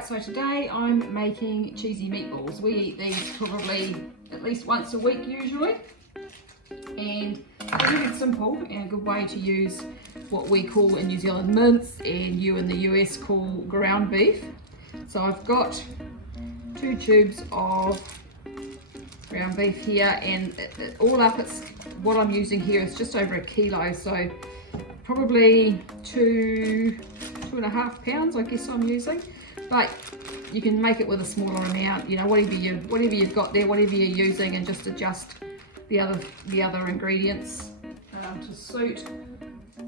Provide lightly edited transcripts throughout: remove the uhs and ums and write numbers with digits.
Right, so today I'm making cheesy meatballs. We eat these probably at least once a week usually. And it's really simple and a good way to use what we call in New Zealand mince and you in the US call ground beef. So I've got 2 tubes of ground beef here, and all up it's what I'm using here is just over 1 kilo, so probably 2.5 pounds I guess I'm using. But you can make it with a smaller amount, you know, whatever you've got there, whatever you're using, and just adjust the other ingredients to suit.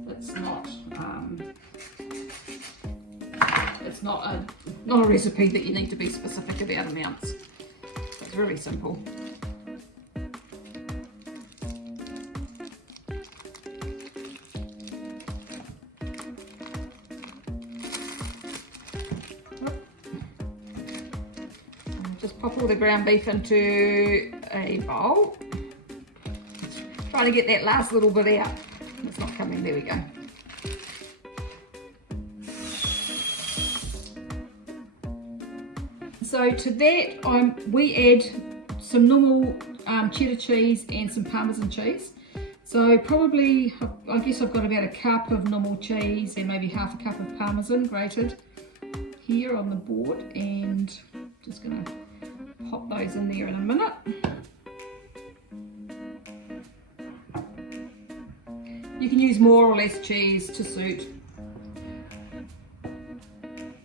It's not a recipe that you need to be specific about amounts. It's really simple. Just pop all the ground beef into a bowl. Trying to get that last little bit out. It's not coming, there we go. So to that, we add some normal cheddar cheese and some Parmesan cheese. So probably, I guess I've got about 1 cup of normal cheese and maybe ½ a cup of Parmesan grated here on the board, and just gonna pop those in there in a minute. You can use more or less cheese to suit.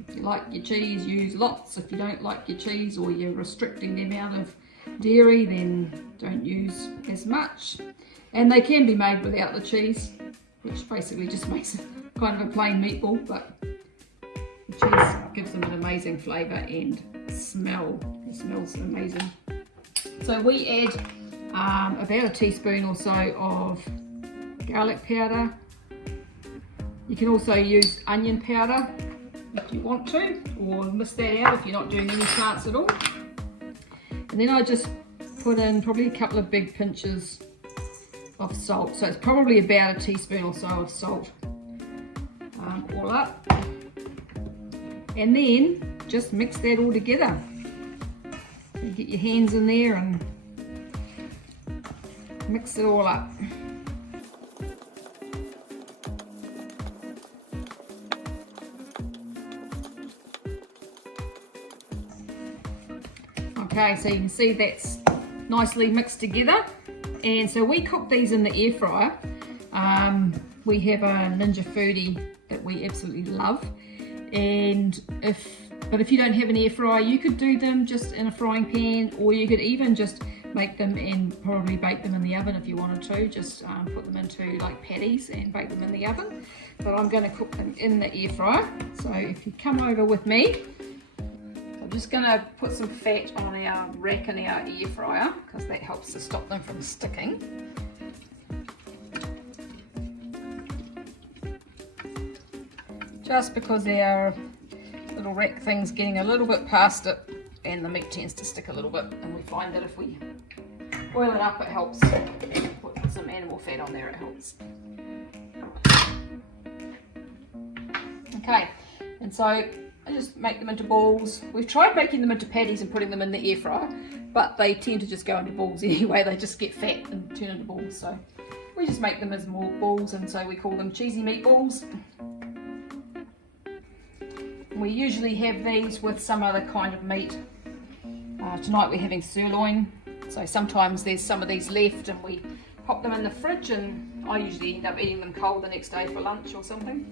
If you like your cheese, use lots. If you don't like your cheese or you're restricting the amount of dairy, then don't use as much. And they can be made without the cheese, which basically just makes it kind of a plain meatball, but the cheese gives them an amazing flavour and smell. It smells amazing. So we add about 1 teaspoon or so of garlic powder. You can also use onion powder if you want to, or miss that out if you're not doing any plants at all. And then I just put in probably a couple of big pinches of salt. So it's probably about 1 teaspoon or so of salt all up. And then just mix that all together. You get your hands in there and mix it all up. Okay, so you can see that's nicely mixed together. And so we cook these in the air fryer. We have a Ninja Foodie that we absolutely love. And but if you don't have an air fryer, you could do them just in a frying pan, or you could even just make them and probably bake them in the oven if you wanted to. Just put them into like patties and bake them in the oven. But I'm going to cook them in the air fryer. So if you come over with me, I'm just going to put some fat on our rack in our air fryer because that helps to stop them from sticking. Just because our little rack thing's getting a little bit past it and the meat tends to stick a little bit, and we find that if we boil it up it helps. Put some animal fat on there, it helps. Okay, and so I just make them into balls. We've tried making them into patties and putting them in the air fryer, but they tend to just go into balls anyway. They just get fat and turn into balls. So we just make them as more balls, and so we call them cheesy meatballs. We usually have these with some other kind of meat. Tonight we're having sirloin, so sometimes there's some of these left and we pop them in the fridge, and I usually end up eating them cold the next day for lunch or something.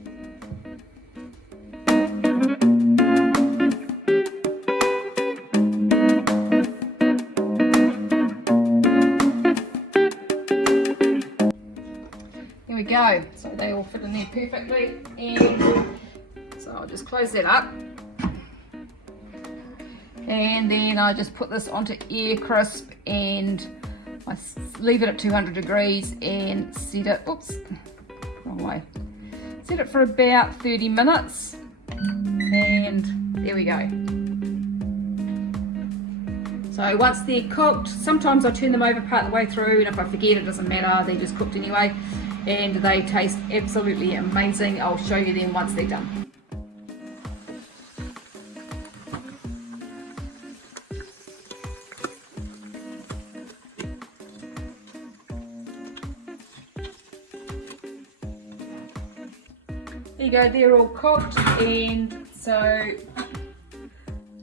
There we go, so they all fit in there perfectly, and so I'll just close that up. And then I just put this onto air crisp, and I leave it at 200 degrees and set it, oops, wrong way. Set it for about 30 minutes, and there we go. So once they're cooked, sometimes I turn them over part of the way through, and if I forget, it doesn't matter, they're just cooked anyway. And they taste absolutely amazing. I'll show you them once they're done. There you go, they're all cooked, and so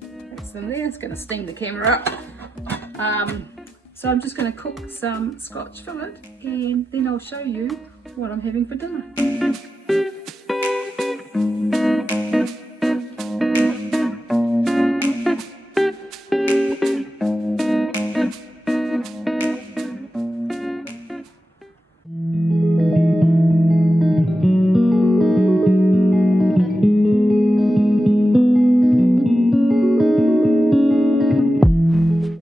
that's them there. It's going to steam the camera up. So I'm just going to cook some Scotch fillet, and then I'll show you what I'm having for dinner.